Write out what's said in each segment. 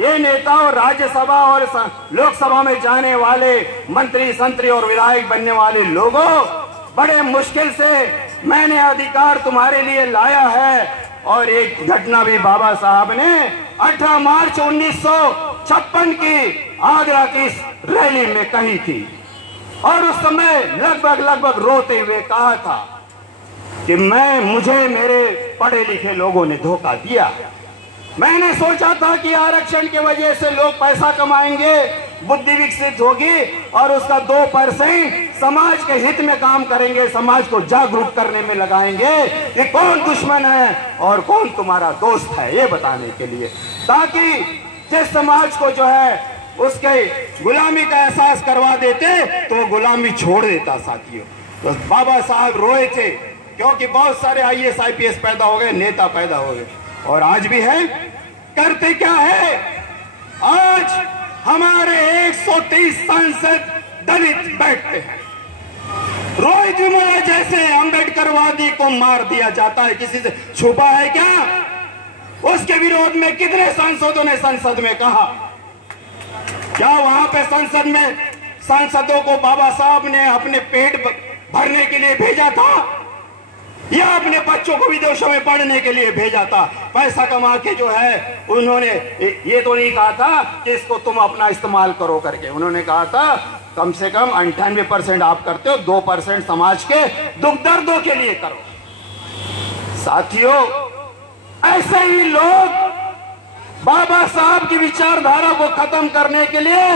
ये नेता और राज्यसभा और लोकसभा में जाने वाले मंत्री संतरी और विधायक बनने वाले लोगों, बड़े मुश्किल से मैंने अधिकार तुम्हारे लिए लाया है। और एक घटना भी बाबा साहब ने 18 मार्च 1956 की आगरा की रैली में कही थी और उस समय लगभग रोते हुए कहा था कि मुझे मेरे पढ़े लिखे लोगों ने धोखा दिया। मैंने सोचा था कि आरक्षण की वजह से लोग पैसा कमाएंगे, बुद्धि विकसित होगी और उसका 2% समाज के हित में काम करेंगे, समाज को जागरूक करने में लगाएंगे कि कौन दुश्मन है और कौन तुम्हारा दोस्त है, ये बताने के लिए, ताकि जिस समाज को जो है उसके गुलामी का एहसास करवा देते तो गुलामी छोड़ देता। साथियों, तो बाबा साहब रोए थे क्योंकि बहुत सारे IAS IPS पैदा हो गए, नेता पैदा हो गए, और आज भी है। करते क्या है, आज हमारे 130 सांसद दलित बैठते हैं। रोहित वेमुला जैसे अंबेडकरवादी को मार दिया जाता है, किसी से छुपा है क्या? उसके विरोध में कितने सांसदों ने संसद में कहा? क्या वहां पे संसद में सांसदों को बाबा साहब ने अपने पेट भरने के लिए भेजा था या अपने बच्चों को विदेशों में पढ़ने के लिए भेजा था? पैसा कमा के जो है उन्होंने ये तो नहीं कहा था कि इसको तुम अपना इस्तेमाल करो करके, उन्होंने कहा था कम से कम 98% आप करते हो, 2% समाज के दुख दर्दों के लिए करो। साथियों, ऐसे ही लोग बाबा साहब की विचारधारा को खत्म करने के लिए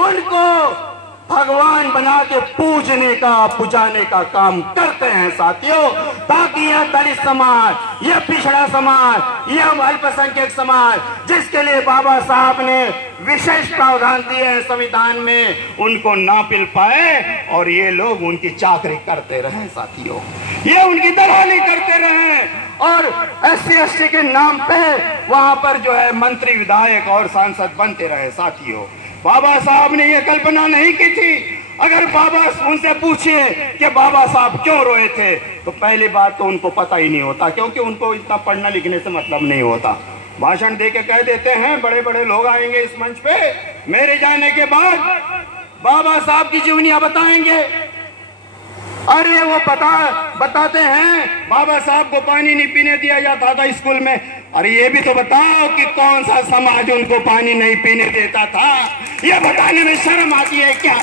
उनको भगवान बना के पूजने का पुजाने का काम करते हैं। साथियों, ताकि यह दलित समाज, यह पिछड़ा समाज, यह अल्पसंख्यक समाज जिसके लिए बाबा साहब ने विशेष प्रावधान दिए हैं संविधान में, उनको ना मिल पाए और ये लोग उनकी चाकरी करते रहे। साथियों, ये उनकी दलाली करते रहे और SC ST के नाम पे वहां पर जो है मंत्री विधायक और सांसद बनते रहे। साथियों, बाबा साहब ने यह कल्पना नहीं की थी। अगर बाबा उनसे पूछिए कि बाबा साहब क्यों रोए थे, तो पहली बात तो उनको पता ही नहीं होता, क्योंकि उनको इतना पढ़ना लिखने से मतलब नहीं होता। भाषण दे के कह देते हैं, बड़े बड़े लोग आएंगे इस मंच पे, मेरे जाने के बाद बाबा साहब की जीवनियां बताएंगे। अरे वो बताते हैं बाबा साहब को पानी नहीं पीने दिया जाता था स्कूल में। अरे ये भी तो बताओ कि कौन सा समाज उनको पानी नहीं पीने देता था, ये बताने में शर्म आती है क्या?